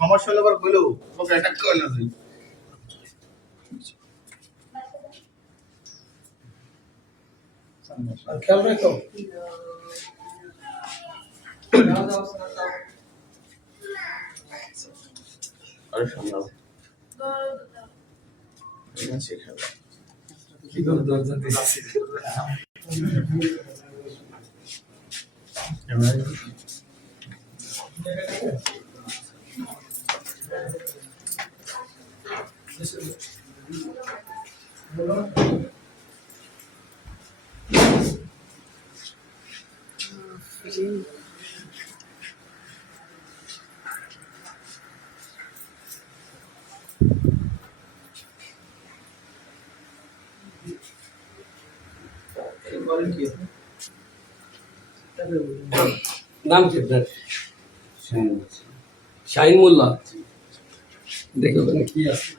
সমস্যা হলে বলেও অ্যাটাক করলো খেয়াল রাখো আরে সামনে ঠিক আছে খেলা কি করে দরজা দিছি नाम কি আপনার? শাহিন মোল্লা। দেখো ওখানে কি আছে।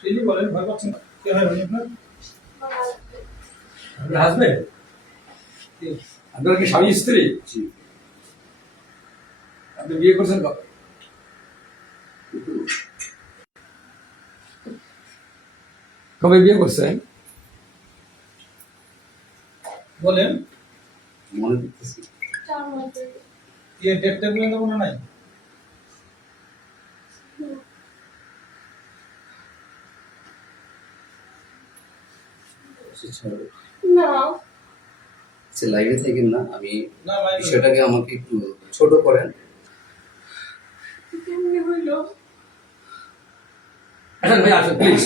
সেই বলেন ভয় পাচ্ছেন কি হয় আপনার? আপনার হাজবেন্ড? আপনার কি স্বামী স্ত্রী? জি। আপনি বিয়ে করছেন কবে? কবে বিয়ে করছেন? বলেন মনে করতেছি 4 মাস কি ডেট টেবিল মনে নাই? না সে লাইভে থাকেন না, আমি না ভাই বিষয়টাকে আমাকে একটু ছোট করেন। কেমনে হইলো? আচ্ছা ভাই আসুন প্লিজ।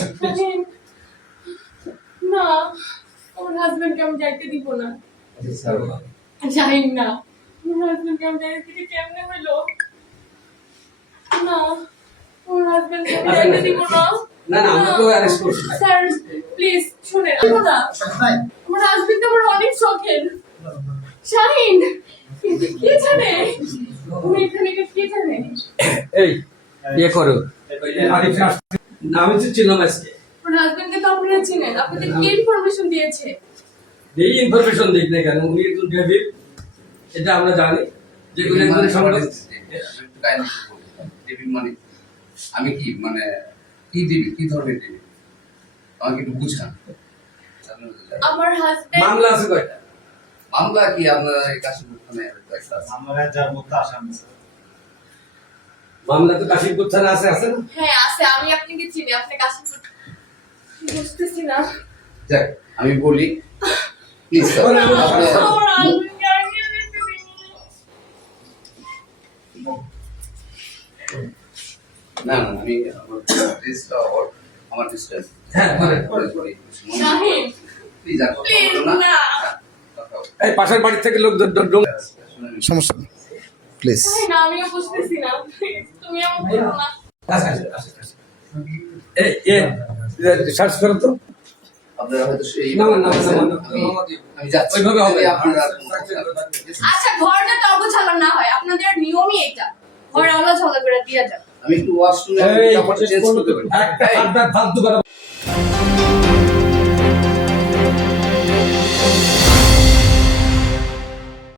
না আমার হাজবেন্ডকে আমি যাইতে দিব না। স্যার যাই না আমার হাজবেন্ডকে আমি যাইতে দিতে কেমনে হইলো? না আমার হাজবেন্ডকে আমি যাইতে দিব না। না না আমরা তো অ্যারেস্ট করছি। স্যার প্লিজ শুনেন না আমার হাজবেন্ড আমার অনেক শখের। শাহিন কে জানে উনি এখানে কে জানে? এই বিয়ে করো। না আমি তো চিনলাম আজকে। আমার হাজবেন্ডকে তো আপনারা চিনেন, আপনাদের কি ইনফরমেশন দিয়েছে? এই ইনফরমেশন দিক না কেন, উনি একজন ডেভিড, এটা আমরা জানি যে কোনো একজনের সম্পর্কে ডেভিড মানে আমি কি মানে কি দিবি, কি ধরনের দিবি আমাকে একটু বুঝান। আমার হাজবেন্ড মামলা আছে কয়টা? মামলা কি আপনার এই কাশিমপুর থানায় কয়েকটা আছে? আমরা যার মধ্যে আসামি মামলা তো কাশিমপুর থানা আছে আছে না? হ্যাঁ আছে, আমি আপনাকে চিনি, আপনি কাশিমপুর বুঝতেছি না। যাক আমি বলি প্লিজ স্যার আমার হাজবেন্ডকে আমি যেতে দিই না না আমি আমার টেস্টটা আমার ডিসটেন্স হ্যাঁ করে। শাহিন প্লিজ আর কথা প্লিজ বলো না। না এই পাশের বাড়ি থেকে লোক সমস্যা প্লিজ শাহিন আমিও বুঝতেছি না, প্লিজ তুমি আমার বলো না। এই এ সার্চ করো তো। আপনারা হয়তো সেই না না না আমি যাচ্ছি ওইভাবে হবে আপনারা আচ্ছা ঘর যাতে অগোছালো না হয়, আপনাদের নিয়মই এটা, ঘর আলো ঝগড়া করে দিয়ে যান। আমি একটু ওয়াশরুমে কাপড় চেঞ্জ করতে পারি। একটা ফালতু কথা